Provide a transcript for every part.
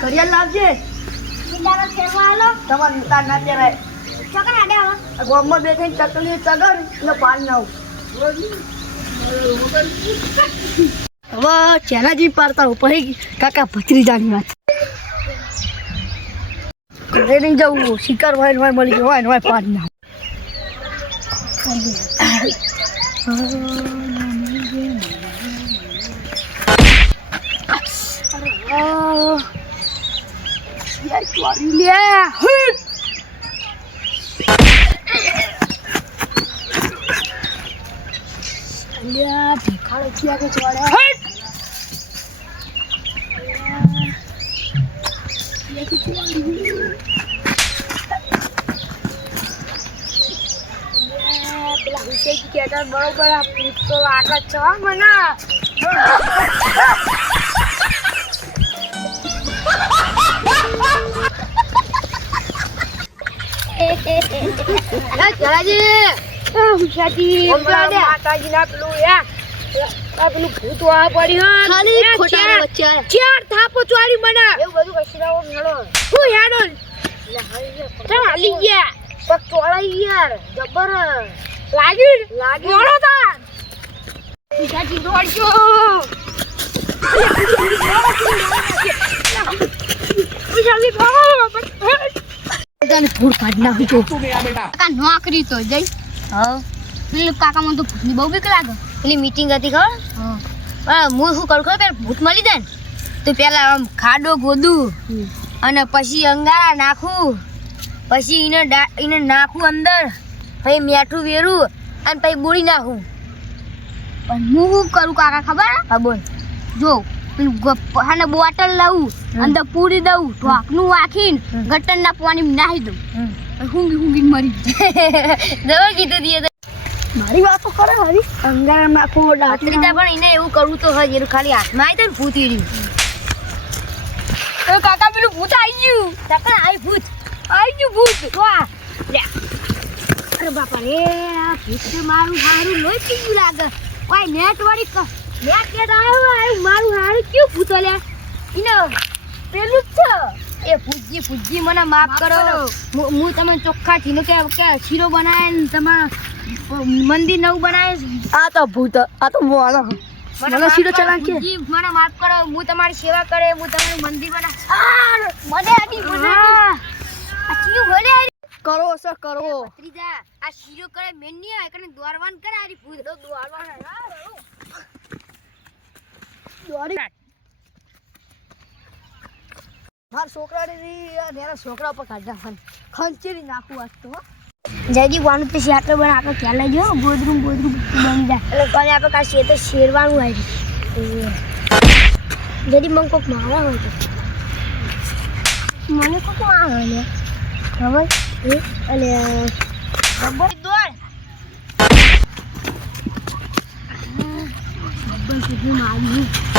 ઘડિયાળ લાવજે. બિચારો ફેરવા આલો. તમારે તાર ના પહેરાય ચોકન આડે આવો. ગામમાં બે થઈને ચકલી ચગર ને પાન નાવ. હવે ચેનાજી પાડતા હું પછી કાકા ભત્રીજાની વાત. ઘરે નહીં જવું શિકાર હોય ને હોય મળી ગયો હોય હોય પાન ના ચોરી લે અલ્યા ભીખાડો ક્યાં કે ચોરે પેલા હુસેજી કહેતા બરોબર આ ભૂત તો લાગે છે મને જબર. લાગ્યું લાગી. મોડો તાર હુસેજી દોડજો હુસેજી દોડો તને ફૂડ કાઢ નાખું છું કાકા નોકરી તો જઈ હા પેલું કાકા મને તો ભૂતની બહુ બીક લાગે પેલી મીટિંગ હતી ખબર હા પણ હું શું કરું ખબર પેલા ભૂત મળી જાય ને તો પેલા આમ ખાડો ગોદું અને પછી અંગારા નાખું. પછી એને એને નાખું અંદર પછી મેઠું વેરું અને પછી બોળી નાખું પણ હું શું કરું કાકા ખબર? હા બોલ. જો હાને બોટલ લાવું અંદર પૂરી દઉં ઢોકનું વાખીને ગટર ગટરના પાણી નાહી દઉં. હુંગી ઊંઘી મરી દવા કીધું દીએ મારી વાતો કરે હરી અંગારા નાખો આટલી પણ એને એવું કરવું તો હોય એનું ખાલી હાથમાં આવી જાય ભૂતી એર્યું એ કાકા પેલું ભૂત આવી ગયું. કાકા આઈ ભૂત. આવી ગયું ભૂત. વાહ અરે બાપા રે ભૂત મારું હારું લોહી પી ગયું લાગે. કોઈ નેટ વાળી નેટ નેટ આવ્યો આવ્યો મારું કેવું ઇનો પેલું જ છે. એ પૂજી પૂજી મને માફ કરો. હું તમને ચોખ્ખા થઈને કે કે શીરો બનાવે ને તમારા મંદિર નવું બનાવે આ તો ભૂત આ તો મોળો મને શીરો ચલાન કે મને માફ કરો. હું તમારી સેવા કરે હું તમારું મંદિર બના મને આની મને આ ચીયું ભલે કરો સર કરો. ત્રીજા આ શીરો કરે મેન નહીં આવે કને દ્વારવાન કરે આરી ભૂત તો દોરવાન મારા છોકરાને છોકરા પર કાઢ નાખવાનું. ખંચેરી નાખું આજ તો. જયજી વાનું તો આટલો બને આપણે ક્યાં લઈ જો ગોદરું ગોદરું બની જાય. એટલે કાલે આપણે કાંઈ શેર તો શેરવાનું આવી જયદીપ, મને કોઈક મારા હોય તો. મને કોઈક મારા ને. ખબર? અને બબ્બર દોડ. બબ્બર કેટલું મારી.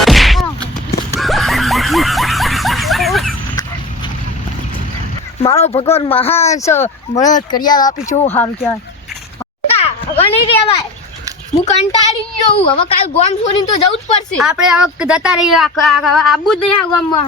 મારો ભગવાન મહાન છે. મને કરિયાર આપી છે સારું કહેવાય. હવે નહીં રહેવાય હું કંટાળી ગયો હવે કાલ ગોમ છોડીને તો જવું જ પડશે. આપણે જતા રહીએ આબુ જ નહીં આ ગામમાં.